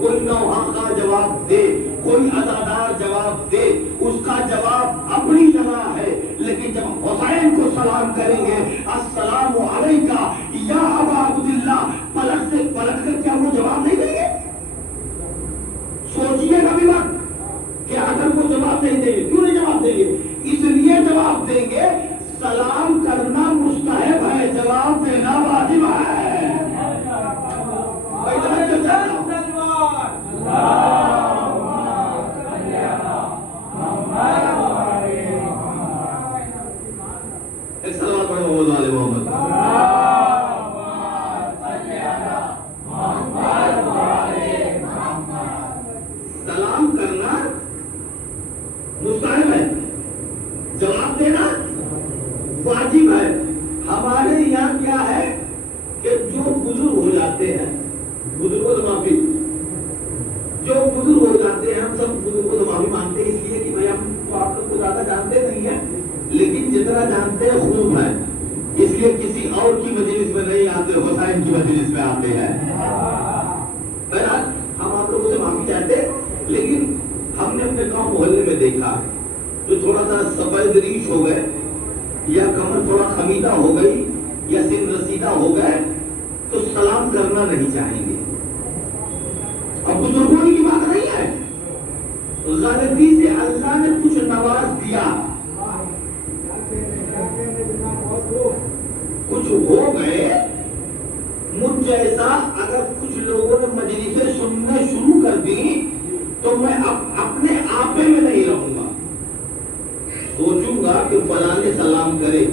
کوئی نوحہ کا جواب دے، کوئی ادادار جواب دے، اس کا جواب اپنی جگہ ہے، لیکن جب حسین کو سلام کریں گے السلام علیکہ یا ابا عبداللہ، پلٹ سے پلٹ کر کیا وہ جواب نہیں دیں گے؟ سوچئے گا بھی وقت کہ اگر وہ جواب نہیں دیں گے، کیوں نہیں جواب دیں گے؟ اس لیے جواب دیں گے سلام کرنا مستحب ہے، جواب دینا واجب ہے۔ ایک سلام پڑھو محمد والے محمد۔ سلام کرنا مستحب ہے، جواب دینا واجب ہے۔ ہمارے یہاں کیا ہے کہ جو بزرگ ہو جاتے ہیں، بزرگوں سے معافی، جو بزرگ ہو جاتے ہیں، ہم سب بزرگوں سے معافی مانگتے ہیں، اس لیے کہ بھائی ہم تو آپ لوگ کو زیادہ جانتے نہیں ہیں، لیکن جتنا جانتے ہیں خوب ہے، اس لیے کسی اور کی مجلس میں نہیں آتے، حسین کی مجلس میں آتے ہیں۔ بہرحال ہم آپ لوگوں سے معافی چاہتے ہیں، لیکن ہم نے اپنے گاؤں محلے میں دیکھا جو تھوڑا سا سفید ریش ہو گئے یا کمر تھوڑا خمیدہ ہو گئی یا سن رسیدہ ہو گئے تو سلام کرنا نہیں چاہیں گے۔ اب بزرگوں کی بات نہیں ہے، غلطی سے اللہ نے کچھ نواز دیا، کچھ ہو گئے، مجھ جیسا اگر کچھ لوگوں نے مجلسیں سننے شروع کر دی تو میں اپنے آپے میں نہیں رہوں گا، سوچوں گا کہ فلاں نے سلام کرے،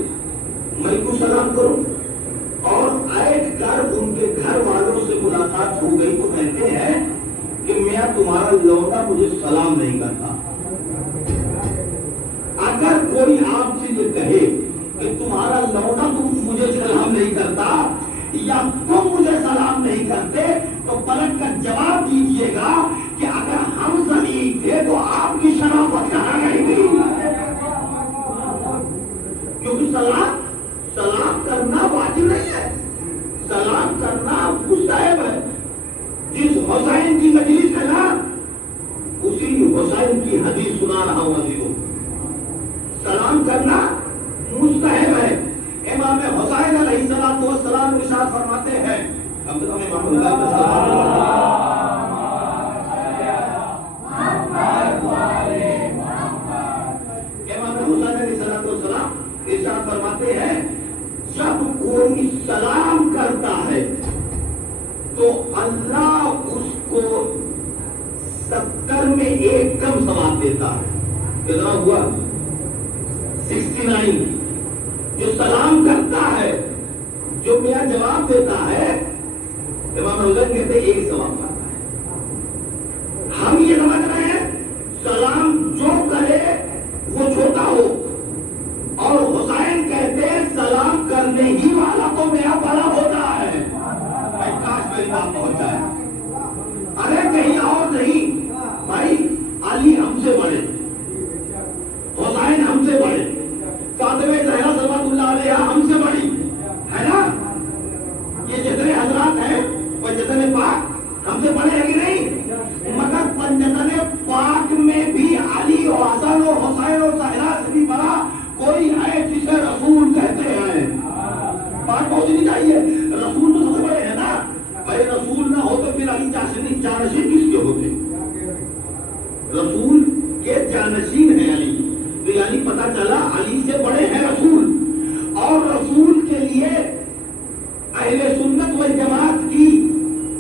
میں کو سلام کروں، اور ایٹ کر ان کے گھر والوں سے ملاقات ہو گئی تو کہتے ہیں کہ میاں تمہارا لوٹا مجھے سلام نہیں کرتا۔ اگر کوئی آپ سے یہ کہے کہ تمہارا لوٹا مجھے سلام نہیں کرتا یا تم مجھے سلام نہیں کرتے تو پلٹ کر جواب دیجئے گا کہ اگر ہم ذلیل تھے تو آپ کی شرافت کہاں گئی تھی؟ کیونکہ سلام کرنا واجب نہیں ہے، سلام کرنا مستحب ہے۔ جس حسین کی مجلس ہے نا، اسی حسین کی حدیث سنا رہا ہوں ابھی کو، سلام کرنا مستحب ہے۔ امام حسین علیہ السلام ارشاد فرماتے ہیں، کم سے کم امام حسین کا ارشاد فرماتے ہیں جب کوئی سلام کرتا ہے تو اللہ اس کو 70 میں ایک کم ثواب دیتا ہے۔ کتنا ہوا؟ 69۔ جو سلام کرتا ہے، جو میاں جواب دیتا ہے، امام حسین کہتے ہیں ایک ثواب پاتا ہے۔ ہم یہ سمجھ رہے ہیں سلام جو کرے وہ چھوٹا ہو، اور حسین کہتے ہیں سلام کرنے ہی والا تو میرا بڑا ہوتا ہے۔ کاش میری بات پہنچ جائے۔ ارے کہیں اور نہیں بھائی، علی ہم سے بڑے، حسین ہم سے بڑے، فاطمہ زہرا صلوات اللہ علیہا ہم سے بڑی ہے نا، یہ جتنے حضرات ہیں پنجتن پاک ہم سے بڑے ہیں کہ نہیں؟ مگر پنجتن پاک میں بھی علی اور حسن اور حسین اور زہرا سے بھی بڑا کوئی ہے جسے رسول کہتے ہیں۔ بات پہنچنی چاہیے، رسول تو سب سے بڑے ہیں نا بھائی، رسول نہ ہو تو پھر علی جانشین کس کے ہوتے؟ رسول کے جانشین ہیں علی، تو یعنی پتہ چلا علی سے بڑے ہیں رسول۔ اور رسول کے لیے اہل سنت والجماعت کی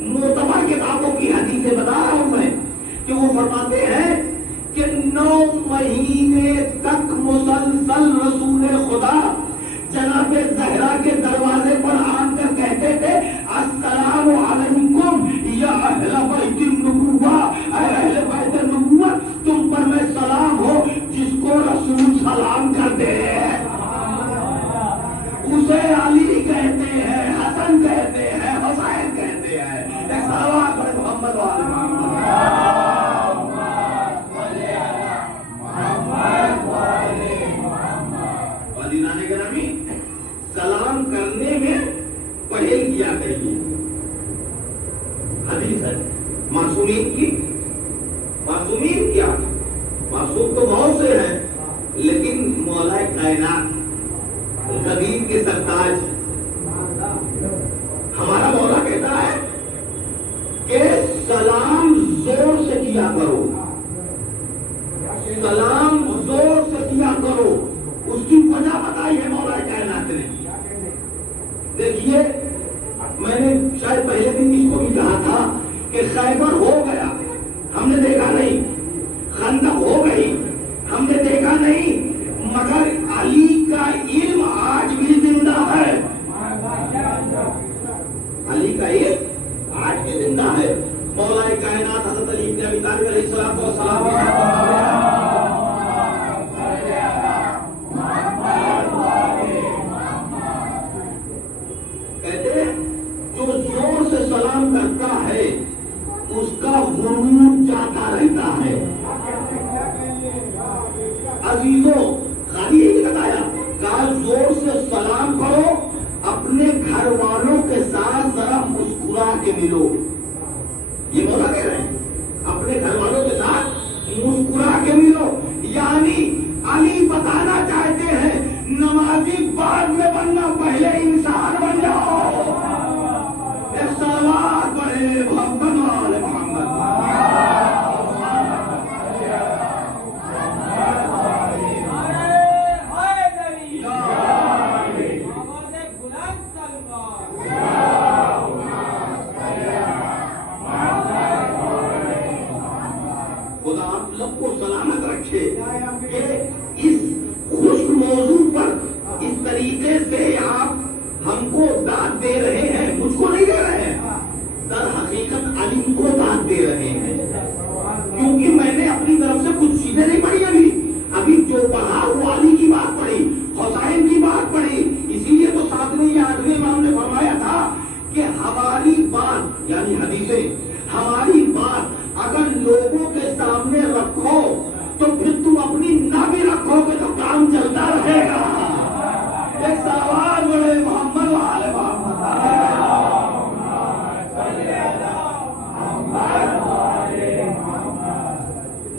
معتبر کتابوں کی حدیثیں بتا رہا ہوں میں کہ وہ فرماتے ہیں کہ 9 مہینے تک مسلسل رسول خدا جناب زہرا کے دروازے پر آ کر کہتے تھے السلام علیکم یا اہل بیت النبوہ، اے اہل بیت النبوت تم پر میں سلام ہو، جس کو رسول سلام کرتے ہیں اسے علی کہتے ہیں، حسن کہتے ہیں، حسین کہتے ہیں۔ ایک صلوات پڑھیں محمد والے محمد۔ معصومین کی؟ معصومین کیا؟ معصوم تو بہت سے ہیں، لیکن مولا کائنات قدیم کے سرتاج ہمارا مولا کہتا ہے کہ سلام زور سے کیا کرو، سلام زور سے کیا کرو۔ اس کی وجہ بتائی ہے مولا کائنات نے۔ دیکھیے، میں نے شاید پہلے دن اس کو بھی کہا تھا کہ خیبر ہو گیا، ہم نے دیکھا نہیں، خندق ہو گئی، ہم نے دیکھا نہیں، مگر علی کا علم آج بھی زندہ ہے، علی کا علم آج بھی زندہ ہے۔ مولا کائنات حضرت علی بن ابی طالب علیہ السلام کو سلام کہتے ہیں جو زور سے سلام کرتا ہے اس کا غرور جاتا رہتا ہے۔ عزیزوں، خالی یہی بتایا کہا زور سے سلام کرو، اپنے گھر والوں کے ساتھ ذرا مسکرا کے ملو۔ یہ مولا کہہ رہے ہیں اپنے گھر والوں کے ساتھ مسکرا کے ملو، یعنی علی بتانا چاہتے ہیں نمازی بعد میں بننا، پہلے انسان بن جاؤ۔ ایک صلوات پڑھے محمد وآل محمد۔ خدا آپ لوگ کو سلامت رکھے کہ اس خشک موضوع پر اس طریقے سے آپ ہم کو داد دے رہے ہیں، مجھ کو نہیں دے رہے ہیں، در حقیقت علی کو داد دے رہے ہیں، کیونکہ میں نے اپنی طرف سے کچھ چیزیں نہیں پڑھی ابھی جو پڑھا وہ علی کی بات پڑھی، حسین کی بات پڑھی۔ اسی لیے تو 7ویں یا 8ویں امام نے فرمایا تھا کہ ہماری بات یعنی حدیثیں، ہماری بات اگر لوگوں کے سامنے رکھو تو پھر تم اپنی نہ بھی رکھو گے تو کام چلتا رہے گا۔ ایک سوال بڑے محمد والے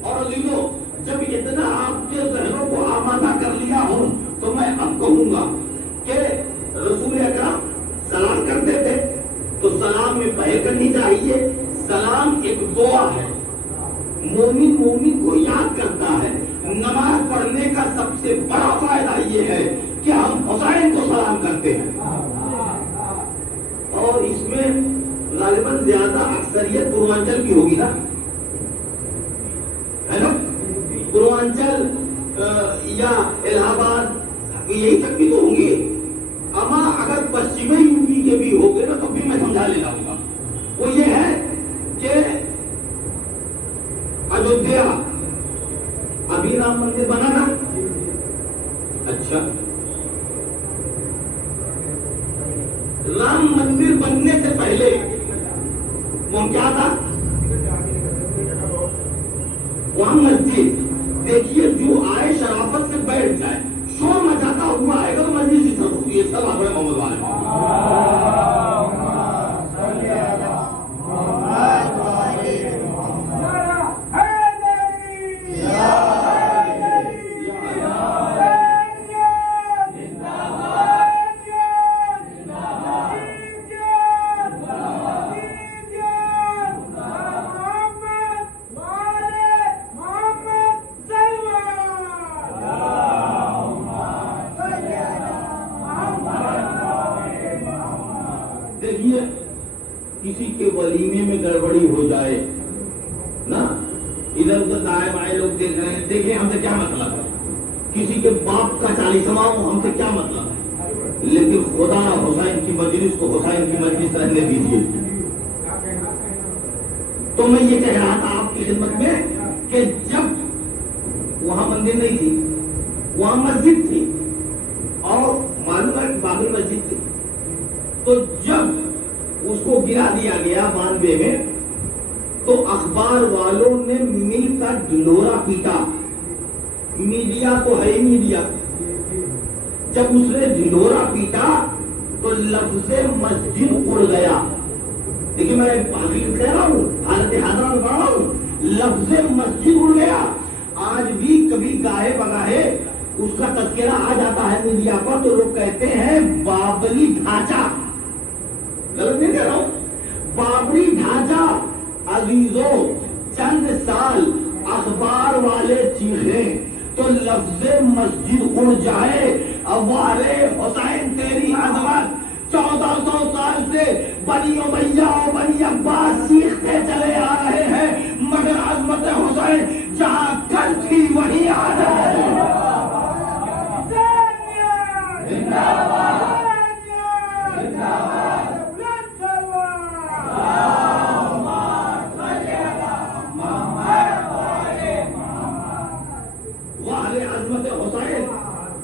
اور عزیزوں، جب اتنا آپ کے ذہنوں کو آمادہ کر لیا ہوں تو میں اب کہوں گا کہ رسول اکرم سلام کرتے تھے تو سلام میں پہل کرنی چاہیے۔ سلام ایک دعا ہے، مومن کو یاد کرتا ہے۔ نماز پڑھنے کا سب سے بڑا فائدہ یہ ہے کہ ہم حسین کو سلام کرتے ہیں، اور اس میں غالباً زیادہ اکثریت پوروانچل کی ہوگی نا، ہے نا؟ پوروانچل یا الہ آباد یہی سب بھی تو ہوں گی، اما اگر پشچم یو پی کے بھی ہو گئے نا تو بھی میں سمجھا لے جاؤں گا۔ وہ یہ ہے کہ ایودھیا ابھی رام مندر بنا نا، اچھا رام مندر بننے سے پہلے وہ کیا تھا؟ وہاں مسجد، دیکھیے جو آئے شرافت سے بیٹھ جائے، شور مچاتا ہوا آئے گا تو مسجد سے شروع ہوتی ہے۔ سب آپ محمد والے دیکھیے کسی کے ولیمے میں گڑبڑی ہو جائے نا، ادھر ادھر دائیں بائیں لوگ دیکھ رہے ہیں، دیکھیں ہم سے کیا مطلب ہے، کسی کے باپ کا 40واں ہم سے کیا مطلب ہے، لیکن خدا حسین کی مجلس کو حسین کی مجلس رہنے دیجیے۔ تو میں یہ کہہ رہا تھا آپ کی خدمت میں کہ جب وہاں مندر نہیں تھی، وہاں مسجد تھی، اور معلوم ہے بابری مسجد تھی، تو جب اس کو گرا دیا گیا 92 میں تو اخبار والوں نے مل کر ڈھنڈورا پیٹا، میڈیا تو ہے میڈیا، جب اس نے ڈھنڈورا پیٹا تو لفظ مسجد اڑ گیا، لیکن میں حقیقت کہہ رہا ہوں، حالت حاضرہ میں پڑھ رہا ہوں، لفظ مسجد اڑ گیا. آج بھی کبھی گاہے بگاہے اس کا تذکرہ آ جاتا ہے میڈیا پر تو لوگ کہتے ہیں بابری ڈھانچہ. غلط نہیں کہہ رہا ہوں، بابری ڈھانچہ. عزیزوں چند سال اخبار والے چیخیں تو لفظ مسجد اڑ جائے. اوارے حسین تیری عظمت 1400 سال سے بنی امیہ اور بنی عباس سیکھتے چلے آ رہے ہیں، مگر عظمت حسین جہاں کل تھی وہیں آج ہے. عظمت حسین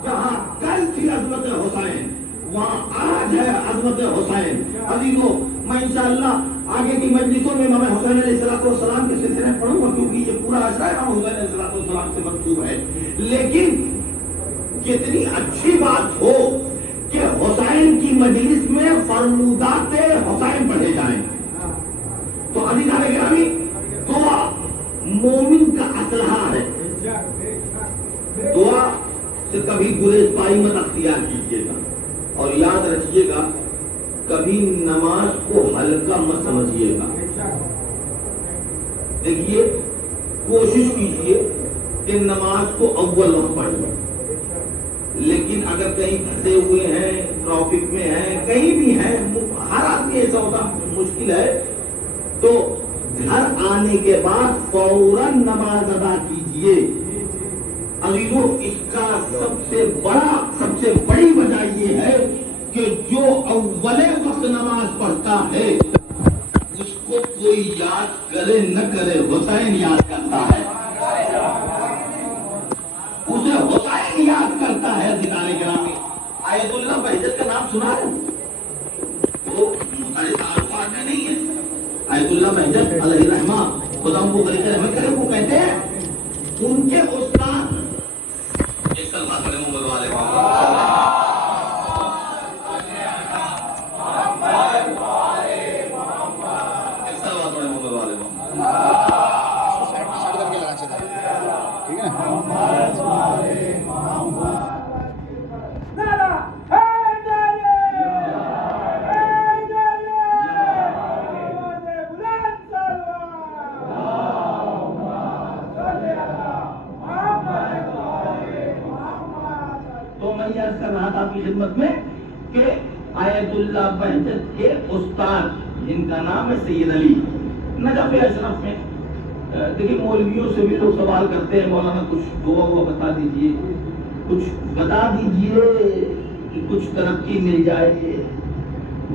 جہاں کل تھی عظمت حسین وہاں آج ہے عظمت حسین. عزیزوں میں انشاءاللہ آگے کی مجلسوں میں امام حسین علیہ السلام کے سلسلے میں پڑھوں گا، کیونکہ یہ پورا عشرہ امام حسین علیہ السلام سے منسوب ہے. لیکن کتنی اچھی بات ہو کہ حسین کی مجلس میں فرمودات حسین پڑھے جائیں. تو عزیزان گرامی، دعا مومن کا اسلحہ ہے. دعا سے کبھی گریز پائی مت اختیار کیجیے گا، اور یاد رکھیے گا کبھی نماز کو ہلکا مت سمجھیے گا. دیکھیے کوشش کیجیے کہ نماز کو اول وقت پڑھیں، لیکن اگر کہیں پھنسے ہوئے ہیں، ٹریفک میں ہیں، کہیں بھی ہیں، ہر آدمی ایسا ہوتا مشکل ہے، تو گھر آنے کے بعد فوراً نماز ادا کیجیے. عزیزوں اس کا سب سے بڑی وجہ یہ ہے کہ جو اول وقت نماز پڑھتا ہے اس کو کوئی یاد کرے نہ کرے حسین یاد کرتا ہے، اسے حسین یاد کرتا ہے. عزیزان گرامی، آیت اللہ بہجت کا نام سنا ہے؟ وہ ہمارے تعلقات میں نہیں ہے. آیت اللہ بہجت علیہ رحمہ خدا ان کو غریب رحمت کرے، وہ کہتے ہیں ان کے استاد ایک سلمان بڑے محمد والے کر رہا تھا آپ کی خدمت میں کہ آیت اللہ بہجت کے استاد جن کا نام ہے سید علی نجف اشرف میں. دیکھیں مولویوں سے بھی لوگ سوال کرتے ہیں مولانا کچھ دعا ہوا بتا دیجئے، کچھ بتا دیجئے کہ کچھ ترقی مل جائے،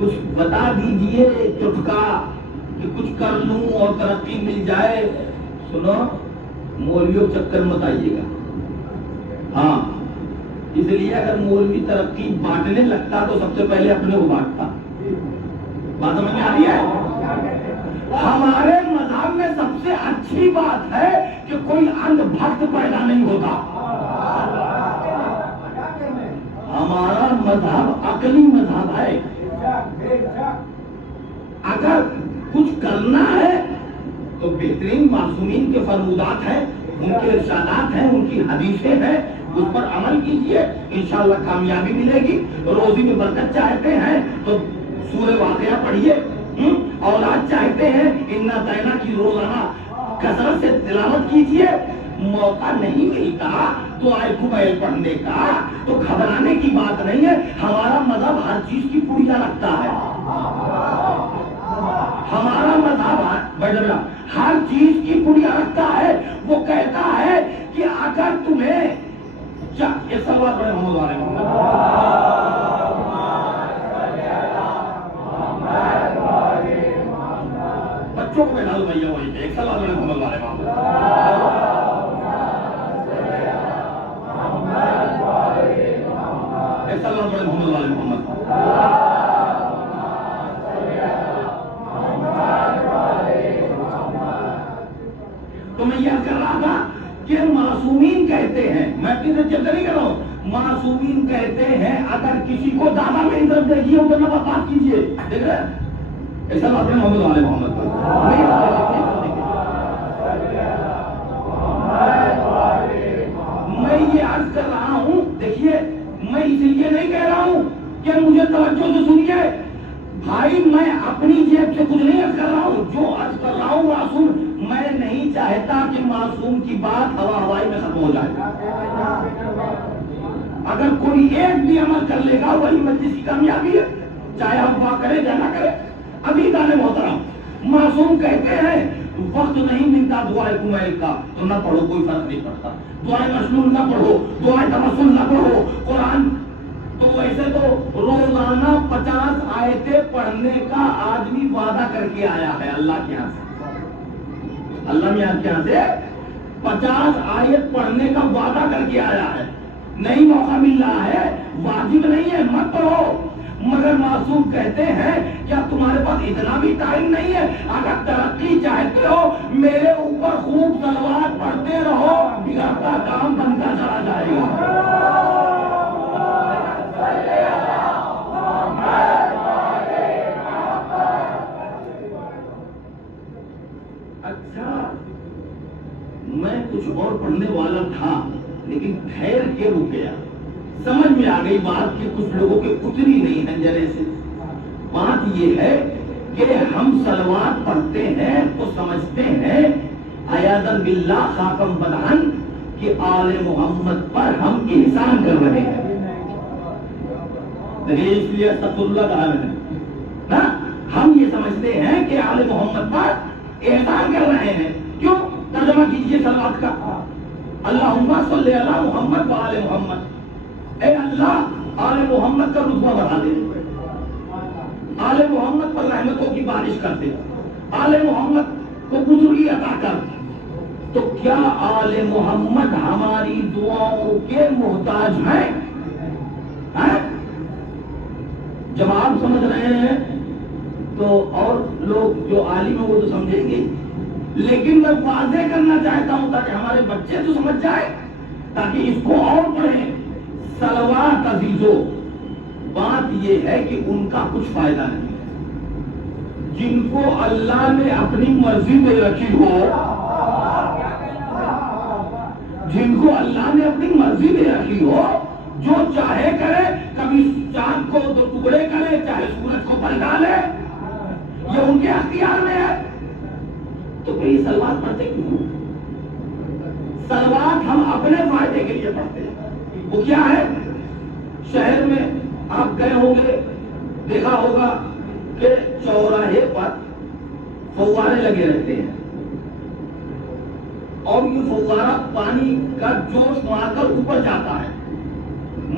کچھ بتا دیجئے چٹکا کہ کچھ کر لوں اور ترقی مل جائے. سنو مولویوں چکر مت آئیے گا. ہاں اس لیے اگر مولوی ترقی بانٹنے لگتا تو سب سے پہلے اپنے کو بانٹتا. بات سمجھ میں آ رہی ہے؟ ہمارے مذہب میں سب سے اچھی بات ہے کہ کوئی اندھ بھکت پیدا نہیں ہوتا. ہمارا مذہب عقلی مذہب ہے. اگر کچھ کرنا ہے تو بہترین معصومین کے فرمودات ہیں، ان کے ارشادات ہیں، ان کی حدیثیں ہیں، اس پر عمل کیجئے، انشاءاللہ کامیابی ملے گی. روزی میں برکت چاہتے ہیں تو سورہ واقعہ پڑھیے. اولاد چاہتے ہیں انا اطعنا کی روزانہ کثرت سے تلاوت کیجئے. موقع نہیں ملتا تو آئے قبیل پڑھنے کا تو گھبرانے کی بات نہیں ہے. ہمارا مذہب ہر چیز کی پڑیا رکھتا ہے. ہمارا مذہب ہر چیز کی پڑیا رکھتا ہے. وہ کہتا ہے کہ اگر تمہیں یہ سوال بڑے محمد والے بچوں کو بیٹھا دو بھیا وہی ایک سوال بڑے محمد والے ایک سوال بڑے محمد والے محمد. تو میں یہ کر رہا تھا کہ معصومین کہتے ہیں، میں کسی چلتا نہیں کر رہا ہوں، معصومین کہتے ہیں اگر کسی کو دادا میں طرف دیکھیے ادھر نہ بات کیجیے. دیکھ رہے ایسا اپنے محمد والے محمد پر میں یہ عرض کر رہا ہوں. دیکھیے میں اس لیے نہیں کہہ رہا ہوں کہ مجھے توجہ سے سنیے بھائی، میں اپنی جیب سے کچھ نہیں عرض کر رہا ہوں. جو عرض کر رہا ہوں معصوم، میں نہیں چاہتا کہ معصوم کی بات ہوا ہوائی میں ختم ہو جائے. اگر کوئی ایک بھی عمل کر لے گا وہی مجلس کی کامیابی ہے، چاہے ہم دعا کرے یا نہ کرے. ابھی دانے محترم معصوم کہتے ہیں وقت نہیں ملتا دعائے کمیل کا تو نہ پڑھو، کوئی فرق نہیں پڑتا. دعائے مسنون نہ پڑھو، دعائے تمسل نہ پڑھو. قرآن تو ویسے تو روزانہ 50 آیتیں پڑھنے کا آدمی وعدہ کر کے آیا ہے اللہ کے یہاں سے. اللہ میاں کے یہاں سے 50 آیت پڑھنے کا وعدہ کر کے آیا ہے. نہیں موقع مل رہا ہے، واجب نہیں ہے، مت پڑھو. مگر معصوم کہتے ہیں کیا تمہارے پاس اتنا بھی ٹائم نہیں ہے؟ اگر ترقی چاہتے ہو میرے اوپر خوب صلوات پڑھتے رہو، بگڑتا کام بنتا چلا جائے گا. اچھا میں کچھ اور پڑھنے والا تھا لیکن ٹھہر کے رک گیا. سمجھ میں آ گئی بات کہ کچھ لوگوں کے اتری نہیں ہے جرے سے. بات یہ ہے کہ ہم صلوات پڑھتے ہیں تو سمجھتے ہیں عیاذاً باللہ خاکم بدہن کہ آل محمد پر ہم احسان کر رہے ہیں. اس لیے استغفر اللہ کہا میں نے. ہم یہ سمجھتے ہیں کہ آل محمد پر احسان کر رہے ہیں. کیوں؟ ترجمہ کیجئے صلوات کا. اللہم صلی علی محمد و آل محمد. اے اللہ آل محمد کا رتبہ بڑھا دے، آل محمد پر رحمتوں کی بارش کر دے، آل محمد کو بزرگی عطا کر. تو کیا آل محمد ہماری دعاؤں کے محتاج ہیں؟ جب آپ سمجھ رہے ہیں تو اور لوگ جو عالم ہیں وہ تو سمجھیں گے، لیکن میں واضح کرنا چاہتا ہوں تاکہ ہمارے بچے تو سمجھ جائیں، تاکہ اس کو اور پڑھیں. صلوات عزیزو، بات یہ ہے کہ ان کا کچھ فائدہ نہیں ہے. جن کو اللہ نے اپنی مرضی دے رکھی ہو، جن کو اللہ نے اپنی مرضی دے رکھی ہو، جو چاہے کرے، کبھی چاند کو دو ٹکڑے کرے، چاہے سورج کو پلٹا لے، یہ ان کے اختیار میں ہے. تو پھر یہ صلوات پڑھتے کیوں؟ صلوات ہم اپنے فائدے کے لیے پڑھتے ہیں. وہ کیا ہے؟ شہر میں آپ گئے ہوں گے، دیکھا ہوگا کہ چوراہے پر فوارے لگے رہتے ہیں اور یہ فوارہ پانی کا جوش مار کر اوپر جاتا ہے.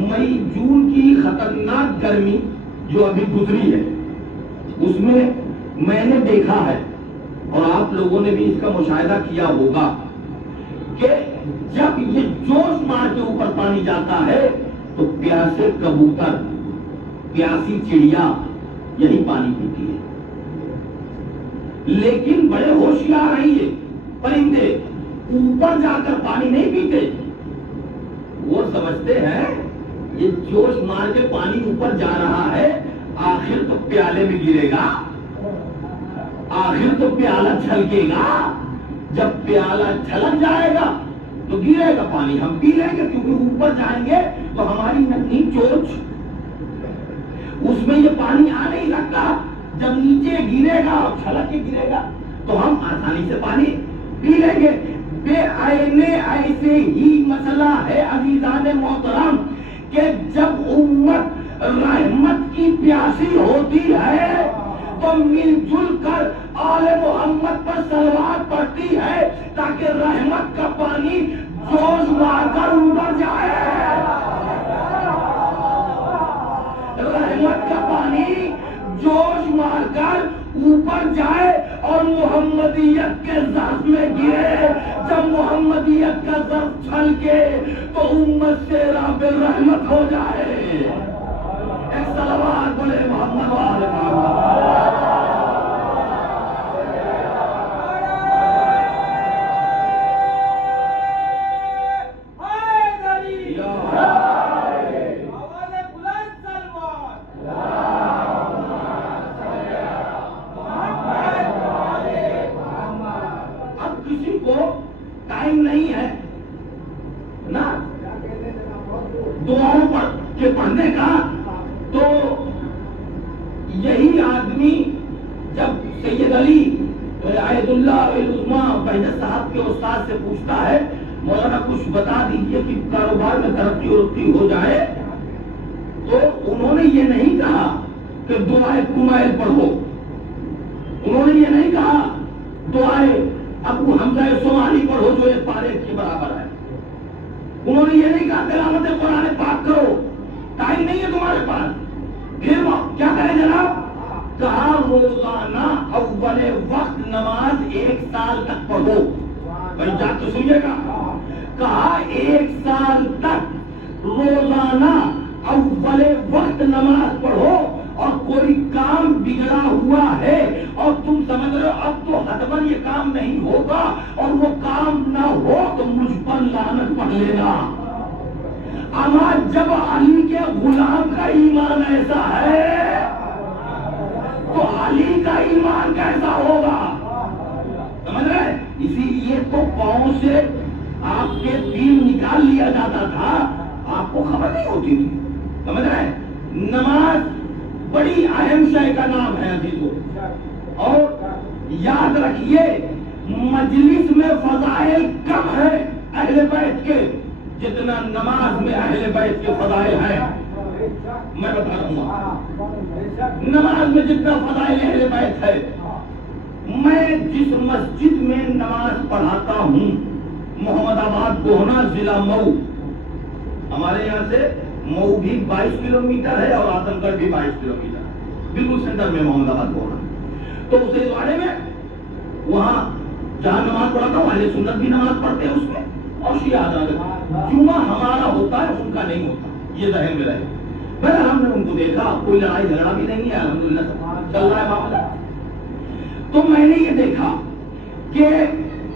مئی جون کی خطرناک گرمی جو ابھی گزری ہے اس میں نے دیکھا ہے اور آپ لوگوں نے بھی اس کا مشاہدہ کیا ہوگا کہ جب یہ جوش مار کے اوپر پانی جاتا ہے تو پیاسے کبوتر، پیاسی چڑیا یہی پانی پیتی ہے. لیکن بڑے ہوشیار ہیں یہ پرندے، اوپر جا کر پانی نہیں پیتے. وہ سمجھتے ہیں یہ جوش مار کے پانی اوپر جا رہا ہے، آخر تو پیالے میں گرے گا، آخر تو پیالہ چھلکے گا. جب پیالہ چھلک جائے گا تو گرے گا پانی، ہم پی لیں گے کیونکہ اوپر جائیں گے تو ہماری نتنی چوچ اس میں یہ پانی آ نہیں سکتا. جب نیچے گرے گا اور چھلک کے گرے گا تو ہم آسانی سے پانی پی لیں گے. بے آئینے ایسے ہی مسئلہ ہے عزیزان محترم کہ جب امت رحمت کی پیاسی ہوتی ہے تو مل جل کر آل محمد پر صلوات پڑھتی ہے تاکہ رحمت کا پانی جوش مار کر اوپر جائے. رحمت کا پانی جوش مار کر اوپر جائے اور محمدیت کے ظرف میں گرے. جب محمدیت کا ظرف چھلکے تو امت سے راب رحمت ہو جائے. ایک صلوات بولے محمد وآل محمد. کو ٹائم نہیں ہے نا دعاؤں کے پڑھنے کا، تو یہی آدمی جب سید علی عید اللہ العظمیٰ بہجت صاحب کے استاد سے پوچھتا ہے مولانا کچھ بتا دیجئے کہ کاروبار میں ترقی ورقی ہو جائے، تو انہوں نے یہ نہیں کہا کہ دعائے کمائل پڑھو، انہوں نے یہ نہیں کہا دعائے ابو حمزہ سومانی پڑھو جو ایک پارے کے برابر ہے، انہوں نے یہ نہیں کہا تلاوت قرآن پاک کرو، ٹائم نہیں ہے تمہارے پاس، پھر کیا کریں جناب؟ کہا روزانہ اول وقت نماز 1 سال تک پڑھو، بھائی جا تو سنیے گا، کہا 1 سال تک روزانہ اول وقت نماز پڑھو، اور کوئی کام بگڑا ہوا ہے اور تم سمجھ رہے ہو اب تو حتماً یہ کام نہیں ہوگا اور وہ کام نہ ہو تو مجھ پر لعنت پڑھ لینا۔ اما جب علی کے غلام کا ایمان ایسا ہے تو علی کا ایمان کیسا ہوگا؟ سمجھ رہے؟ اسی لیے تو پاؤں سے آپ کے دین نکال لیا جاتا تھا، آپ کو خبر نہیں ہوتی تھی، سمجھ رہے؟ نماز بڑی اہم شے کا نام ہے عزیزو، اور یاد رکھیے مجلس میں فضائل کم ہے اہل بیت کے جتنا نماز میں اہل بیت کے فضائل ہیں۔ میں بتا رہا ہوں نماز میں جتنا فضائل اہل بیت ہے، میں جس مسجد میں نماز پڑھاتا ہوں محمد آباد گوہنا ضلع مئو، ہمارے یہاں سے مئو بھی 22 کلومیٹر ہے اور آدم گڑھ بھی 22 کلومیٹر ہے، بالکل سینٹر میں محمد آباد گوہنا، تو اسے بارے میں وہاں جہاں نماز پڑھاتا ہوں اہل سنت بھی نماز پڑھتے ہیں اس میں، اور شیعہ حضرات، جمعہ ہمارا ہوتا ہے ان کا نہیں ہوتا، یہ ذہن میں رہے۔ پھر ہم نے ان کو دیکھا کوئی لڑائی جھگڑا بھی نہیں ہے، الحمدللہ چل رہا ہے معاملہ۔ تو میں نے یہ دیکھا کہ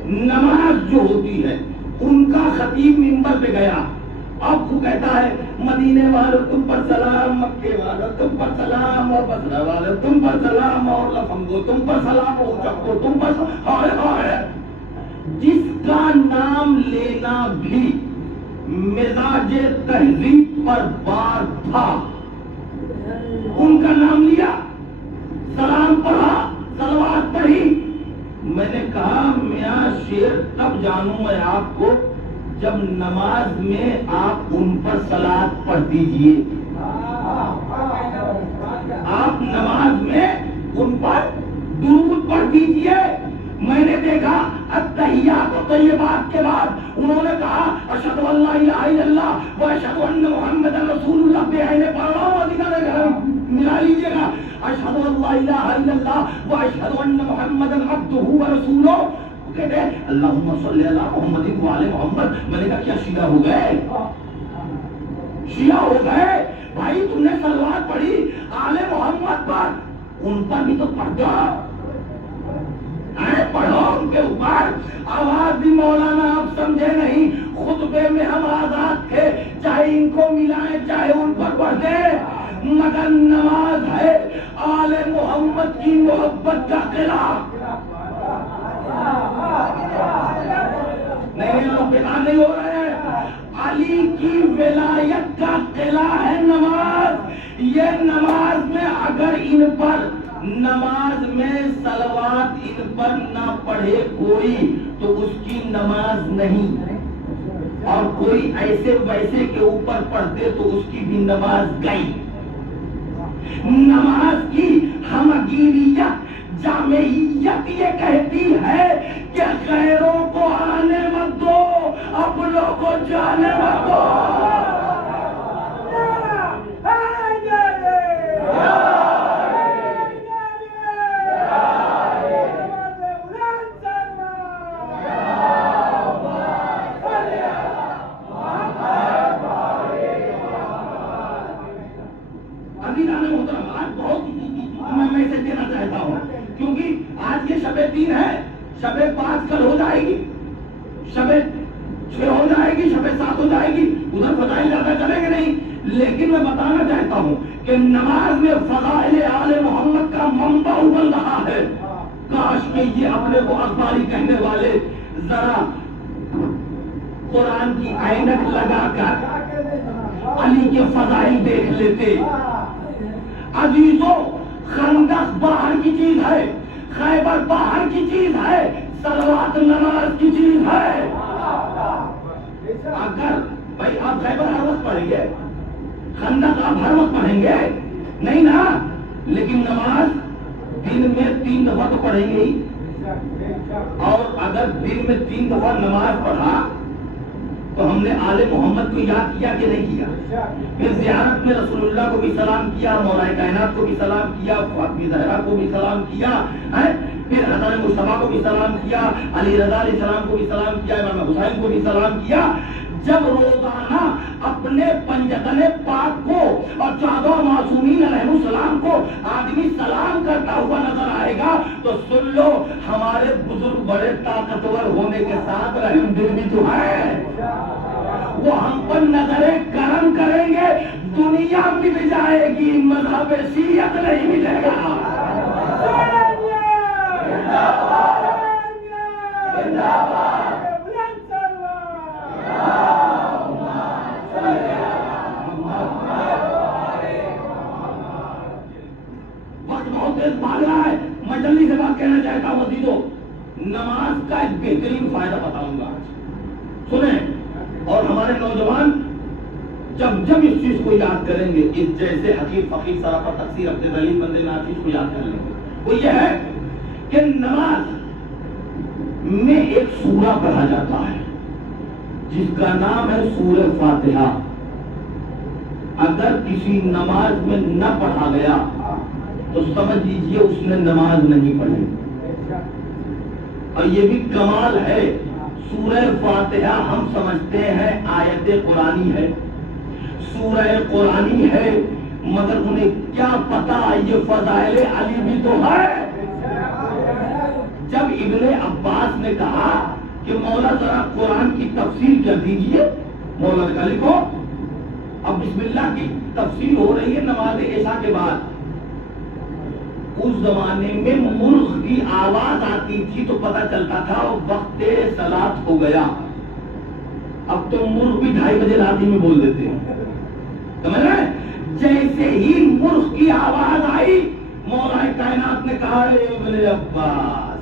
نماز جو ہوتی ہے ان کا خطیب منبر پہ گیا، اب وہ کہتا ہے مدینے والوں تم پر سلام، مکے والوں تم پر سلام، اور بصرہ والوں تم پر سلام، اور لفنگو تم پر سلام، اور چکو تم پر سلام، ہائے ہائے۔ جس کا نام لینا بھی مزاج تہذیب پر بار تھا ان کا نام لیا، سلام پڑھا، صلوات پڑھی۔ میں نے کہا میاں شیر تب جانوں میں آپ کو جب نماز میں آپ ان پر صلوات پڑھ دیجئے، آپ نماز میں ان پر درود پڑھ دیجئے۔ میں نے دیکھا التحیات و طیبات کے بعد انہوں نے کہا اشہد ان لا الہ الا اللہ و اشہد ان محمد رسول اللہ، بے عین پڑھا ملا لیجیے گا، اشہد ان لا الہ الا اللہ و اشہد ان محمد عبدہ و رسولہ، کہتے ہیں اللہم صلی علی محمد و آل محمد۔ میں نے کہا کیا شیعہ ہو گئے؟ شیعہ ہو گئے؟ بھائی تم نے صلوات پڑھی آل محمد پر، ان پر بھی تو پڑھ دو، پڑھو ان کے اوپر۔ آواز بھی مولانا آپ سمجھے نہیں، خطبے میں ہم آزاد تھے، چاہے ان کو ملائیں چاہے ان پر پڑھ دیں، مگر نماز ہے آل محمد کی محبت کا قلعہ۔ نہیں لوگ بیدار نہیں ہو رہے ہیں، علی کی ولایت کا قلعہ ہے نماز۔ یہ نماز میں اگر ان پر نماز میں صلوات ان پر نہ پڑھے کوئی تو اس کی نماز نہیں، اور کوئی ایسے ویسے کے اوپر پڑھتے تو اس کی بھی نماز گئی۔ نماز کی ہمگیریت جامعیت یہ کہتی ہے کہ غیروں کو آنے مت دو، اپنوں کو جانے مت دو۔ میں سے دینا چاہتا ہوں کیونکہ آج یہ شب 3 ہے، شب 5 کل ہو جائے گی، شب 6 ہو جائے گی، شب 7 ہو جائے گی، ادھر فضائل زیادہ چلیں گے نہیں، لیکن میں بتانا چاہتا ہوں کہ نماز میں فضائل آل محمد کا منبع ابل رہا ہے۔ کاش کہ یہ اپنے کو اخباری کہنے والے ذرا قرآن کی عینک لگا کر علی کے فضائل دیکھ لیتے. عزیزوں خندق باہر کی چیز ہے, خیبر باہر کی چیز ہے, صلوات نماز کی چیز ہے. اگر بھائی آپ خیبر ہر وقت پڑھیں گے, خندق آپ ہر وقت پڑھیں گے نہیں نا, لیکن نماز دن میں 3 دفعہ تو پڑھیں گے ہی. اور اگر دن میں 3 دفعہ نماز پڑھا تو ہم نے آل محمد کو یاد کیا کہ نہیں کیا؟ پھر زیارت میں رسول اللہ کو بھی سلام کیا, مولا کائنات کو بھی سلام کیا, فاطمہ زہرا کو بھی سلام کیا, پھر حسن مصطفیٰ کو بھی سلام کیا, علی رضا علیہ السلام کو بھی سلام کیا, امام حسین کو بھی سلام کیا. جب روزانہ اپنے پنجتن پاک کو اور 14 معصومین علیہ السلام کو آدمی سلام کرتا ہوا نظر آئے گا تو سن لو ہمارے بزرگ بڑے طاقتور ہونے کے ساتھ رحم دل بھی تو ہے, وہ ہم پر نظر کرم کریں گے. دنیا مل جائے گی, مذہب شیعت نہیں ملے گا. وقت بہت تیز بھاگ رہا ہے, میں جلدی سے بات کہنا چاہتا ہوں. عزیزوں نماز کا ایک بہترین فائدہ بتاؤں گا, سنیں. اور ہمارے نوجوان جب اس چیز کو یاد کریں گے, اس جیسے حکیم فقیر سراپا تفسیر عبد العلیم بندے ناز چیز کو یاد کر لیں گے, وہ یہ ہے کہ نماز میں ایک سورہ پڑھا جاتا ہے جس کا نام ہے سورہ فاتحہ. اگر کسی نماز میں نہ پڑھا گیا تو سمجھ لیجئے اس نے نماز نہیں پڑھی. اور یہ بھی کمال ہے, سورہ فاتحہ ہم سمجھتے ہیں آیت قرآنی ہے, سورہ قرآنی ہے, مگر انہیں کیا پتا یہ فضائل علی بھی تو ہے. جب ابن عباس نے کہا کہ مولا ذرا قرآن کی تفسیر کر دیجئے, مولا نے کہا لکھو. اب بسم اللہ کی تفسیر ہو رہی ہے نماز عشاء کے بعد. اس زمانے میں مرغ کی آواز آتی تھی تو پتہ چلتا تھا وقت صلاۃ ہو گیا. اب تو مرغ بھی 2:30 بجے رات میں بول دیتے ہیں, سمجھ رہے؟ جیسے ہی مرغ کی آواز آئی مولا کائنات نے کہا ابن عباس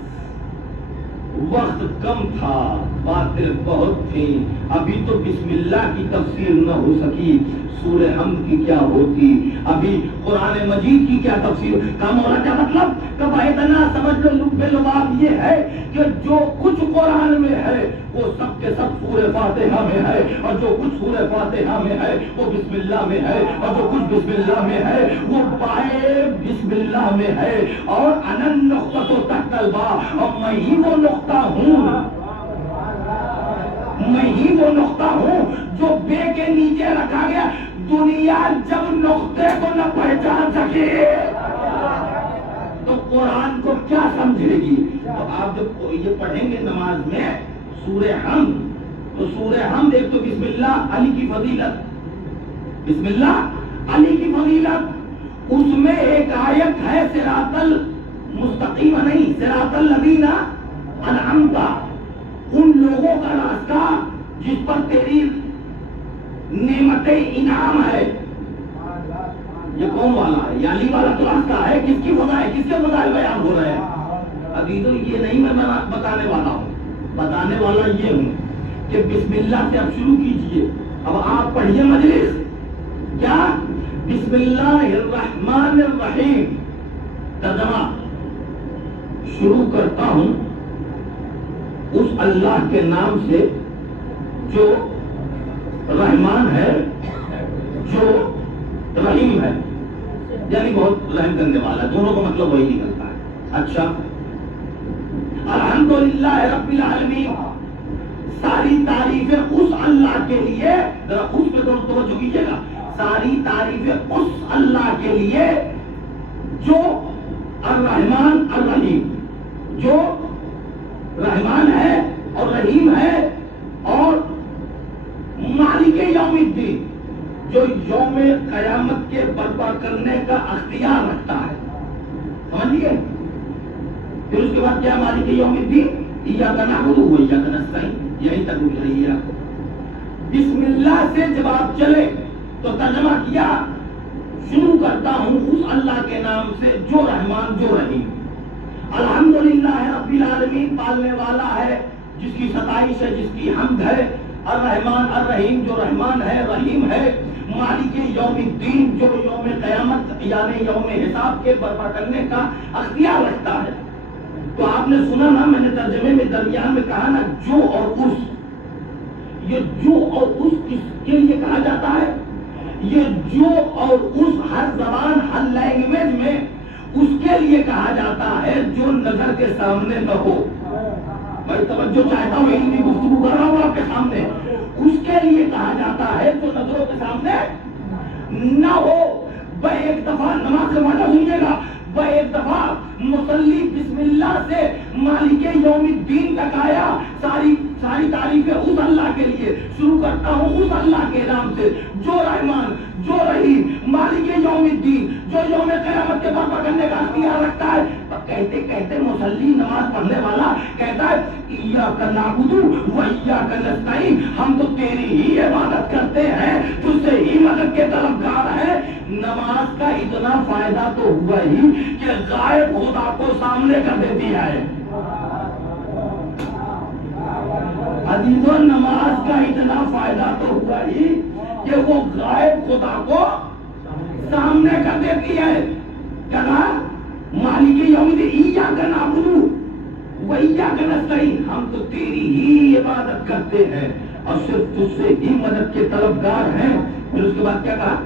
وقت کم تھا, باتیں بہت تھیں, ابھی تو بسم اللہ کی تفسیر نہ ہو سکی, سورہ حمد کی کیا ہوتی, ابھی قرآن مجید کی کیا تفسیر. کا مولا کیا مطلب, کب اتنا سمجھ لو لب لباب یہ ہے کہ جو کچھ قرآن میں ہے وہ سب کے سب سورہ فاتحہ میں ہے, اور جو کچھ سورہ فاتحہ میں ہے وہ بسم اللہ میں ہے, اور جو کچھ بسم اللہ میں ہے وہ بائے بسم اللہ میں ہے. اور انن نقطہ تحت الباء, اور میں ہی وہ نقطہ ہوں, میں ہی وہ نقطہ ہوں جو بے کے نیچے رکھا گیا. دنیا جب نقطے کو نہ پہچان سکے تو قرآن کو کیا سمجھے گی. تو آپ جب یہ پڑھیں گے نماز میں سورہ حمد, تو سورہ حمد ایک تو بسم اللہ علی کی فضیلت, بسم اللہ علی کی فضیلت, اس میں ایک آیت ہے صراط المستقیم نہیں, صراط الذین انعمت, ان لوگوں کا راستہ جس پر تیری نعمت انعام ہے. یہ کون والا ہے؟ یہ علی والا تو راستہ ہے. کس کی فضائل, کس کے فضائل بیان ہو رہے ہیں؟ عزیزو یہ نہیں میں بتانے والا ہوں, بتانے والا یہ ہوں کہ بسم اللہ سے اب شروع کیجئے. اب آپ پڑھیے مجلس, کیا بسم اللہ الرحمن الرحیم. ترجمہ شروع کرتا ہوں اس اللہ کے نام سے جو رحمان ہے, جو رحیم ہے, یعنی بہت رحم کرنے والا. دونوں کا مطلب وہی نکلتا ہے. اچھا, الحمدللہ رب العالمین, ساری تعریفیں اس اللہ کے لیے, ذرا اس پہ توجہ کیجیے گا, ساری تعریفیں اس اللہ کے لیے جو الرحمن الرحیم, جو رحمان ہے اور رحیم ہے, اور مالک یوم الدین, جو یوم قیامت کے برپا کرنے کا اختیار رکھتا ہے. سمجھ لیے؟ پھر اس کے بعد کیا مالک یوم الدین, ایاک نعبد و ایاک نستعین، یہی تک مل رہی ہے آپ کو. بسم اللہ سے جب آپ چلے تو ترجمہ کیا شروع کرتا ہوں اس اللہ کے نام سے جو رحمان جو رحیم. الحمدللہ رب العالمین، پالنے والا ہے جس کی ستائش ہے، جس کی حمد ہے. الرحمن الرحیم، جو رحمان ہے رحیم ہے. مالک یوم الدین، جو یوم قیامت یعنی یوم حساب کے برپا کرنے کا اختیار رکھتا ہے. تو آپ نے سنا نا، میں نے ترجمے میں درمیان میں کہا نا جو اور اس. یہ جو اور اس کس کے لیے کہا جاتا ہے؟ یہ جو اور اس ہر زبان ہر لینگویج میں اس کے لیے کہا جاتا ہے جو نظر کے سامنے نہ ہو. میں توجہ چاہتا ہوں، علمی گفتگو کر رہا ہوں آپ کے سامنے. اس کے لیے کہا جاتا ہے جو نظروں کے سامنے نہ ہو. ایک دفعہ نماز کا معنی سنیے گا، ایک دفعہ مصلی بسم اللہ سے مالک یوم الدین تک آیا. ساری تعریفیں اس اللہ کے لیے. شروع کرتا ہوں اس اللہ کے نام سے جو رحمان جو رحیم، مالک یوم الدین، جو یوم قیامت کے برپا کرنے کا اختیار رکھتا ہے. کہتے کہتے مصلی نماز پڑھنے والا کہتا ہے ایاک نعبد و ایاک نستعین، ہم تو تیری ہی عبادت کرتے ہیں، تجھ سے ہی مدد کے طلبگار ہیں. نماز کا اتنا فائدہ تو ہوا ہی کہ غائب خدا کو سامنے کر دیتی ہے. عزیزوں، نماز کا اتنا فائدہ تو ہوا ہی کہ وہ غائب خدا کو سامنے کر دیتی ہے. کہا مالک یوم الدین ایاک نعبد و ایاک نستعین، ہم تو تیری ہی عبادت کرتے ہیں اور صرف تجھ سے ہی مدد کے طلبگار ہیں. پھر اس کے بعد کیا کہا؟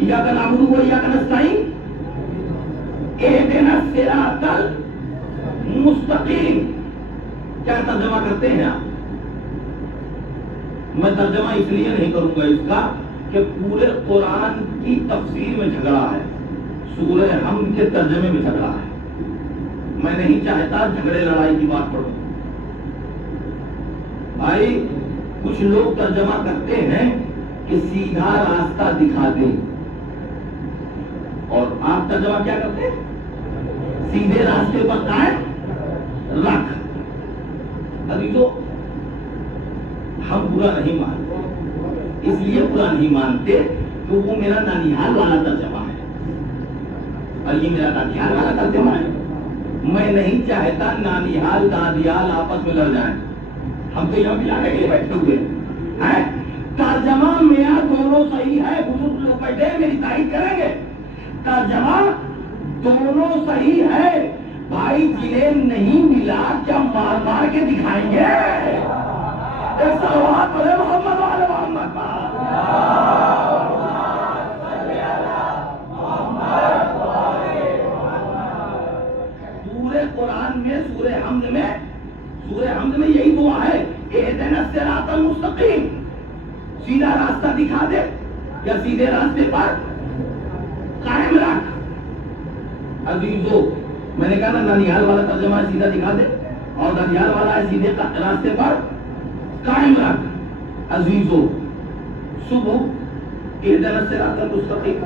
ایاک نعبد و ایاک نستعین اہدنا الصراط المستقیم. کیا ترجمہ کرتے ہیں آپ؟ میں ترجمہ اس لیے نہیں کروں گا اس کا کہ پورے قرآن کی تفسیر میں جھگڑا ہے، سورہ حمد کے ترجمے میں جھگڑا ہے. میں نہیں چاہتا جھگڑے لڑائی کی بات پڑھوں. بھائی کچھ لوگ ترجمہ کرتے ہیں کہ سیدھا راستہ دکھا دیں، اور آپ ترجمہ کیا کرتے ہیں؟ سیدھے راستے پر قائم رکھ. عزیزو، ہم برا نہیں مانتے، اس لیے برا نہیں مانتے کہ وہ میرا نانیہال والا ترجمہ ہے اور یہ میرا نانیہال والا ترجمہ ہے. میں نہیں چاہتا نانیہال دادیال آپس میں لڑ جائیں. ہم تو یہاں ملا کے بیٹھے ہوئے ہیں. ترجمہ میرا دونوں صحیح ہے. بزرگ لوگ بیٹھے میری تائید کریں گے. ترجمہ دونوں صحیح ہے. بھائی جنہیں نہیں ملا کیا مار مار کے دکھائیں گے؟ ایک صلوات پڑھے محمد والے محمد پر. پورے قرآن میں سورہ حمد میں یہی دعا ہے، اہدنا الصراط المستقیم، سیدھا راستہ دکھا دے یا سیدھے راستے پر قائم رکھ. عزیزو، میں نے کہا نا نانیہال والا ترجمہ ہے سیدھا دکھا دے، اور نانیہال والا ہے سیدھے راستے پر قائم رکھ. عزیزو، صبح اہدنا الصراط المستقیم،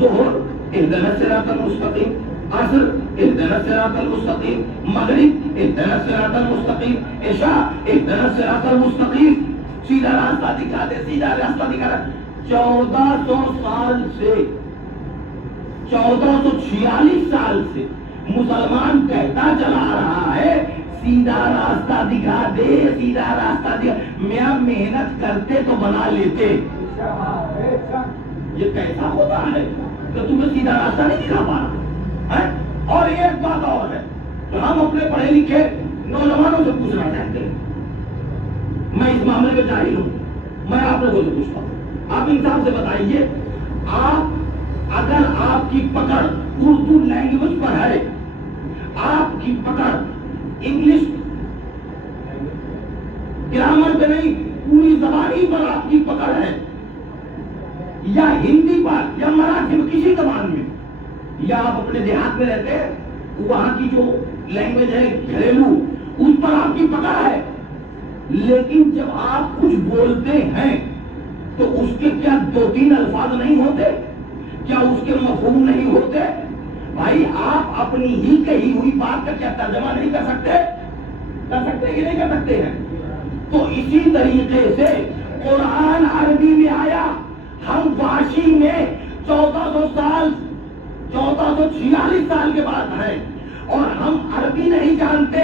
ظہر اہدنا الصراط المستقیم، عصر اہدنا الصراط المستقیم، مغرب اہدنا الصراط المستقیم، عشاء اہدنا الصراط المستقیم. سیدھا راستہ دکھا دے، سیدھا راستہ دکھا دے. 1400 سال سے 1446 سال سے مسلمان کہتا چلا رہا ہے سیدھا راستہ دکھا دے، سیدھا راستہ دکھا. میاں محنت کرتے تو بنا لیتے. یہ کیسا ہوتا ہے کہ تمہیں سیدھا راستہ نہیں دکھا پا رہا ہے؟ اور ایک بات اور ہے جو ہم اپنے پڑھے لکھے نوجوانوں سے پوچھنا چاہتے ہیں. میں اس معاملے میں جاہل ہوں، میں آپ لوگوں سے پوچھتا ہوں. آپ انصاف سے بتائیے، اگر آپ کی پکڑ اردو لینگویج پر ہے، آپ کی پکڑ انگلش گرامر پہ نہیں، پوری زبانی پر آپ کی پکڑ ہے، یا ہندی پر یا مراٹھی میں کسی زبان میں، یا آپ اپنے دیہات میں رہتے ہیں وہاں کی جو لینگویج ہے گھریلو اس پر آپ کی پکڑ ہے، لیکن جب آپ کچھ بولتے ہیں تو اس کے کیا 2-3 الفاظ نہیں ہوتے؟ کیا اس کے مفہوم نہیں ہوتے؟ بھائی آپ اپنی ہی کہی ہوئی بات کا کیا ترجمہ نہیں کر سکتے؟ کر سکتے کہ نہیں کر سکتے ہیں؟ تو اسی طریقے سے قرآن عربی میں آیا، ہم واشی میں 1446 سال کے بعد ہیں اور ہم عربی نہیں جانتے،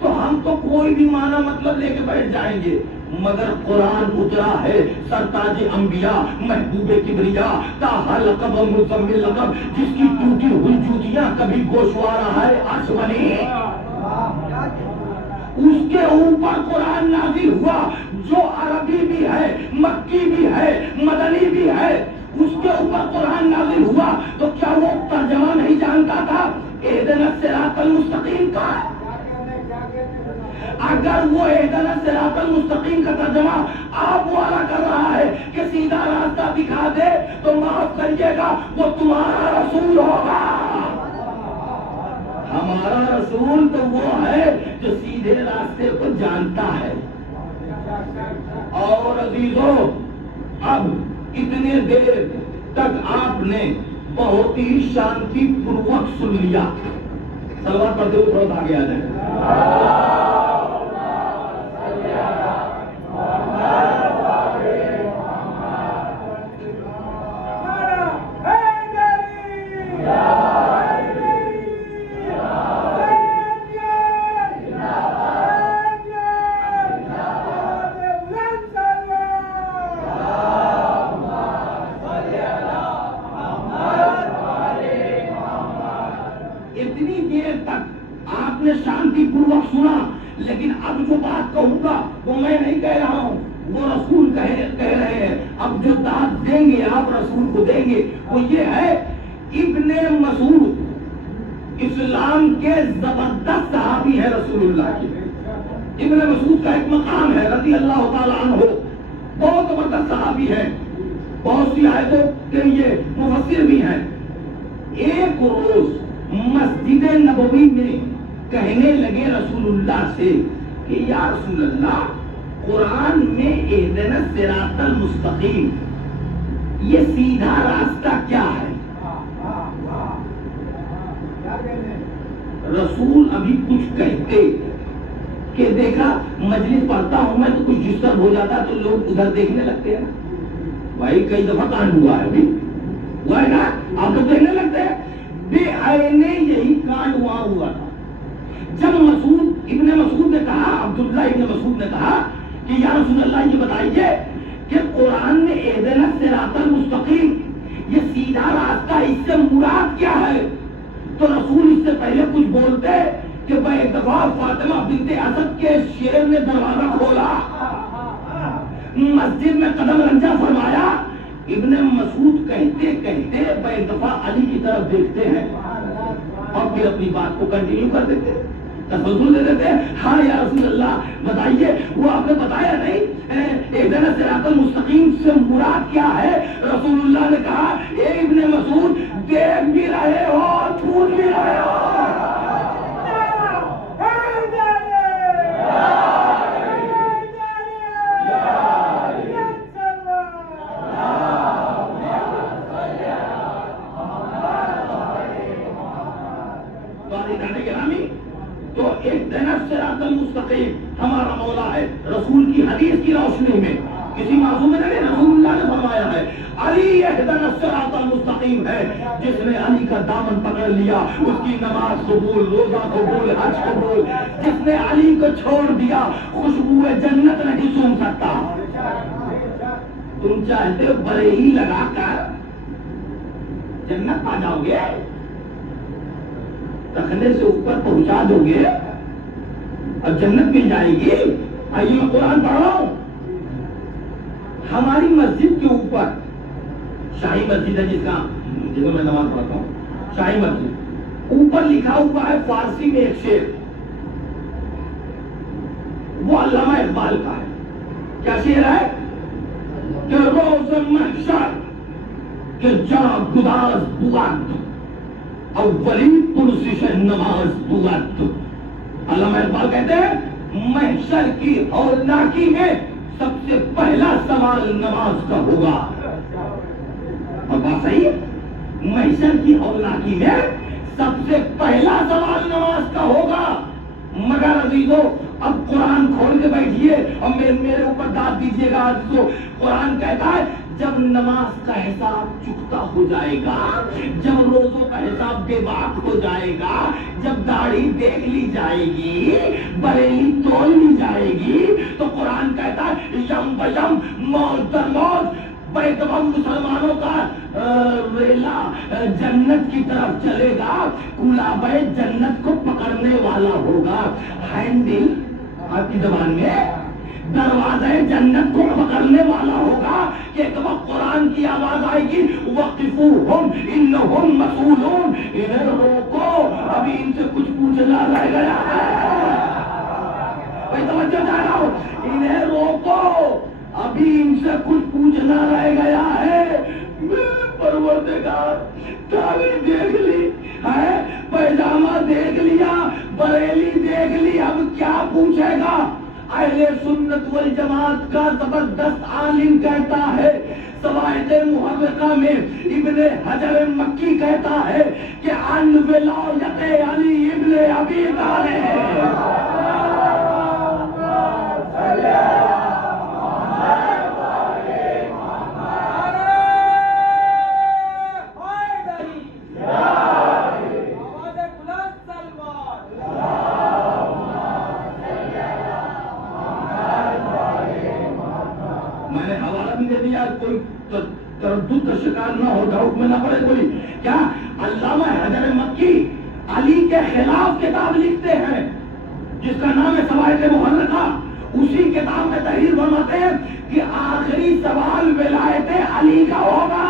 تو ہم تو کوئی بھی معنی مطلب لے کے بیٹھ جائیں گے، مگر قرآن اترا ہے سرتاج انبیاء محبوب کبریا تاہا لقب و مزمل لقب، جس کی ٹوٹی ہوئی جوتیاں کبھی گوشوارہ ہے عرش بنی، اس کے اوپر قرآن نازل ہوا جو عربی بھی ہے، مکی بھی ہے، مدنی بھی ہے، اس کے اوپر قرآن نازل ہوا، تو کیا وہ ترجمہ نہیں جانتا تھا اہدنا الصراط المستقیم کا؟ اگر وہ اہدنا الصراط المستقیم کا ترجمہ آپ والا کر رہا ہے کہ سیدھا راستہ دکھا دے، تو معاف کریے گا وہ تمہارا رسول ہوگا، ہمارا رسول تو وہ ہے جو سیدھے راستے کو جانتا ہے۔ اور عزیزوں، اب اتنے دیر تک آپ نے بہت ہی شانتی پوروک سن لیا، صلوات پڑھتے ہوئے تھوڑا آگے آ جائیں۔ اتنی دیر تک آپ نے شانتی پوروک سنا، لیکن اب جو بات کہوں گا وہ میں نہیں کہہ رہا ہوں، وہ رسول کہہ رہے ہیں۔ اب جو داد دیں گے آپ رسول کو دیں گے وہ یہ ہے، ابن مسعود اسلام کے زبردست صحابی ہے رسول اللہ کے، ابن مسعود کا ایک مقام ہے رضی اللہ تعالیٰ عنہ، بہت زبردست صحابی ہے، بہت سی آیتوں کے یہ مفسر بھی ہیں۔ ایک روز مسجد نبوی میں کہنے لگے رسول اللہ سے کہ یا رسول اللہ، قرآن میں اہدنا الصراط المستقیم، یہ سیدھا راستہ کیا ہے؟ رسول ابھی کچھ کہتے کہ دیکھا مجلس پڑھتا ہوں میں تو کچھ ڈسٹرب ہو جاتا تو لوگ ادھر دیکھنے لگتے ہیں، بھائی کئی دفعہ کانڈ ہوا ہے، ابھی ہوا ہے نا، آپ لوگ دیکھنے لگتے ہیں، بے آئینے یہی کانڈ وہاں ہوا تھا۔ جب ابن مسعود نے کہا، عبداللہ ابن مسعود نے کہا کہ یا رسول اللہ یہ بتائیے کہ قرآن میں اہدنا الصراط المستقیم، یہ سیدھا راستہ، اس سے مراد کیا ہے؟ تو رسول اس سے پہلے کچھ بولتے کہ بے اتفاق فاطمہ بنت اسد کے شیر نے دروازہ کھولا، مسجد میں قدم رنجہ فرمایا، ابن مسعود کہتے کہتے بے اتفاق علی کی طرف دیکھتے ہیں اور پھر اپنی بات کو کنٹینیو کر دیتے ہیں، تسلسل دے دیتے ہیں، ہاں یا رسول اللہ بتائیے، وہ آپ نے بتایا نہیں اہدنا الصراط المستقیم سے مراد کیا ہے؟ رسول اللہ نے کہا اے ابن مسعود، دیکھ بھی رہے ہو اور پوچھ بھی رہے ہو، تو اہدنا الصراط المستقیم ہمارا مولا ہے، رسول کی حدیث کی روشنی میں، کسی معصوم نے نہیں، رسول اللہ نے فرمایا ہے علی اہدنا الصراط المستقیم ہے، جس نے علی کا دامن پکڑ لیا اس کی نماز قبول، روزہ قبول، حج قبول، جس نے علی کو چھوڑ دیا خوشبو جنت نہیں سونگ سکتا۔ تم چاہتے ہو بریلی لگا کر جنت پا جاؤ گے، تخنے سے اوپر پہنچا دو گے اور جنت مل جائے گی؟ آئیے میں قرآن پڑھ رہا ہوں، ہماری مسجد کے اوپر شاہی مسجد ہے جس میں میں نماز پڑھتا ہوں، شاہی مسجد، اوپر لکھا ہوا ہے فارسی میں ایک شعر، وہ علامہ اقبال کا ہے۔ کیا شعر ہے؟ کہ روز محشر کہ جا گداز بود اولی پرسش نماز بود۔ علامہ اقبال کہتے ہیں محشر کی ہولناکی میں سب سے پہلا سوال نماز کا ہوگا، اور بات صحیح ہے، محشر کی ہولناکی میں سب سے پہلا سوال نماز کا ہوگا. مگر عزیزو اب قرآن کھول کے بیٹھیے اور میرے اوپر داد دیجیے گا عزیزو. قرآن کہتا ہے جب نماز کا حساب چکتا ہو جائے گا، جب روزوں کا حساب بے باک ہو جائے گا، جب داڑھی دیکھ لی جائے گی، بریلی تول لی جائے گی، تو قرآن کہتا ہے یم بیم موت در موت بے تمام مسلمانوں کا ریلا جنت کی طرف چلے گا. کلابے جنت کو پکڑنے والا ہوگا. ہینڈل آپ کی زبان میں دروازے جنت کو پکڑنے والا ہوگا کہ ایک وقت قرآن کی آواز آئے گی وقفوہم انہم مسئولون، انہیں روکو ابھی ان سے کچھ پوچھنا رہ گیا ہے. بھائی توجہ چاہ رہا ہوں، انہیں روکو ابھی ان سے کچھ پوچھنا رہ گیا ہے. میرے پروردگار تعلیم دیکھ لی ہے، پیجامہ دیکھ لیا، بریلی دیکھ لی، اب کیا پوچھے گا؟ اہل سنت والجماعت کا زبردست عالم کہتا ہے، قواعد محرقہ میں ابن حجر مکی کہتا ہے کہ ان ولایت علی ابن ابی طالب. میں نے حوالہ بھی دے دیا، کوئی تردد کا شکار نہ ہو، ڈاؤٹ میں نہ پڑے کوئی. کیا علامہ حجر مکی علی کے خلاف کتاب لکھتے ہیں جس کا نام ہے قواعد محرقہ. اسی کتاب میں تحریر فرماتے ہیں کہ آخری سوال ولایت علی کا ہوگا.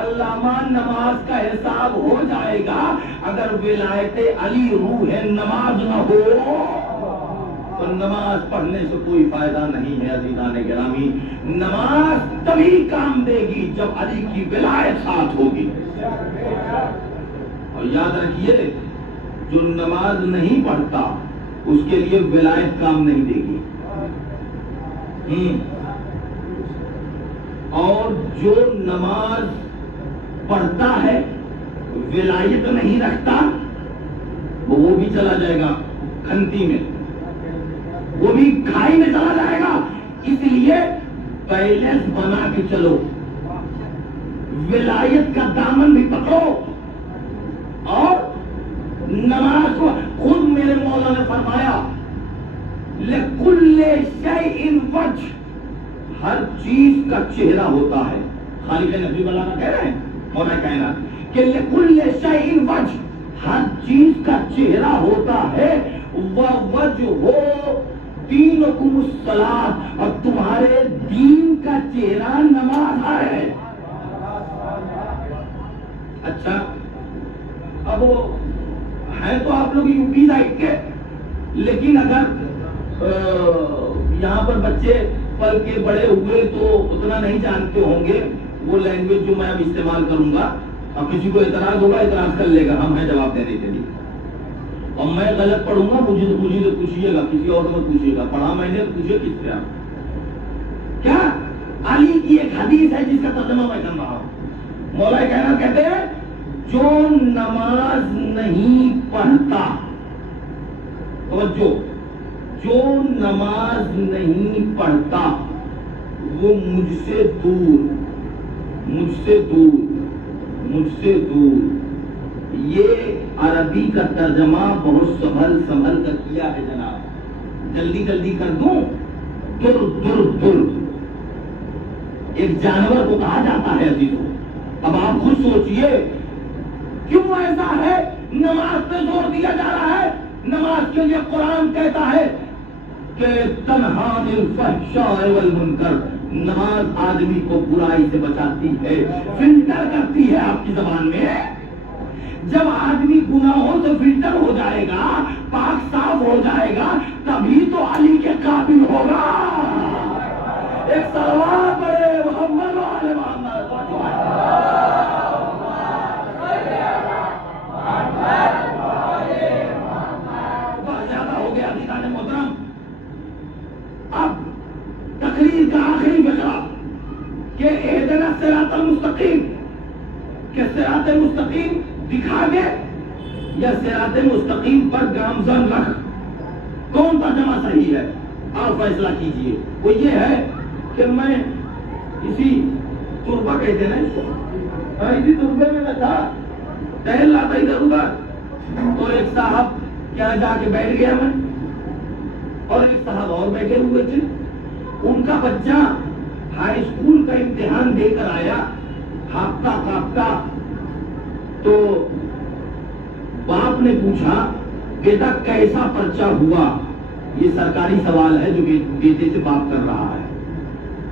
علامہ نماز کا حساب ہو جائے گا، اگر ولایت علی روح نماز نہ ہو تو نماز پڑھنے سے کوئی فائدہ نہیں ہے. عزیزان گرامی، نماز تبھی کام دے گی جب علی کی ولایت ساتھ ہوگی. اور یاد رکھیے جو نماز نہیں پڑھتا اس کے لیے ولایت کام نہیں دے گی. اور جو نماز پڑھتا ہے ولایت نہیں رکھتا وہ بھی چلا جائے گا کھنتی میں، وہ بھی کھائی میں چلا جائے گا. اس لیے بیلنس بنا کے چلو، ولایت کا دامن بھی پکڑو اور نماز کو. خود میرے مولا نے فرمایا لِكُلِّ شَيْءٍ وَجْهٌ، ہر چیز کا چہرہ ہوتا ہے. خالق نبی مولانا کہہ رہے ہیں مولا کائنات کہ لِكُلِّ شَيْءٍ وَجْهٌ، ہر چیز کا چہرہ ہوتا ہے. وَوَجْهُ دِينُكُمُ الصَّلَاةُ، اور تمہارے دین کا چہرہ نماز ہے. اچھا اب وہ ہے تو آپ لوگ یو پی سائڈ کے، لیکن اگر یہاں پر بچے پل کے بڑے ہوئے تو اتنا نہیں جانتے ہوں گے وہ لینگویج جو میں اب استعمال کروں گا. اب کسی کو اعتراض ہوگا اعتراض کر لے گا، ہم ہیں جواب دینے کے لیے. اور میں غلط پڑھوں گا مجھے تو پوچھیے گا، کسی اور کو پوچھیے گا. پڑھا میں نے پوچھے کس سے آپ. کیا علی کی ایک حدیث ہے جس کا ترجمہ میں کر رہا ہوں. مولا کہنا کہتے ہیں جو نماز نہیں پڑھتا، توجہ، جو نماز نہیں پڑھتا وہ مجھ سے دور، مجھ سے دور، مجھ سے دور. یہ عربی کا ترجمہ بہت سنبھل کر کیا ہے جناب، جلدی جلدی کر دوں. در در در ایک جانور کو کہا جاتا ہے عزیزوں. اب آپ خود سوچئے کیوں ایسا ہے؟ نماز پہ زور دیا جا رہا ہے. نماز کے لیے قرآن کہتا ہے کہ تنہا عن الفحشاء والمنکر، نماز آدمی کو برائی سے بچاتی ہے، فلٹر کرتی ہے. آپ کی زبان میں جب آدمی گناہوں سے فلٹر ہو جائے گا، پاک صاف ہو جائے گا، تبھی تو علی کے قابل ہوگا. ایک صلوات پڑھے محمد وعلى محمد. بہت زیادہ ہو گیا عزیزان محترم. اب تقریر کا آخری فقرہ کہ اہدنا الصراط المستقیم، کہ صراط مستقیم دکھا دے یا صراط مستقیم پر گامزن رکھ، کون ترجمہ صحیح ہے؟ آپ فیصلہ کیجئے۔ وہ یہ ہے کہ میں اسی تربہ کہتے ہیں نا اس کو، اسی تربے میں تھا، ٹہل رہا تھا ادھر ادھر، تو ایک صاحب کیا جا کے بیٹھ گیا میں، اور ایک صاحب اور بیٹھے ہوئے تھے، ان کا بچہ ہائی اسکول کا امتحان دے کر آیا، ہاپتا کاپتا، تو باپ نے پوچھا بیٹا کیسا پرچہ ہوا؟ یہ سرکاری سوال ہے جو بیٹے سے باپ کر رہا ہے۔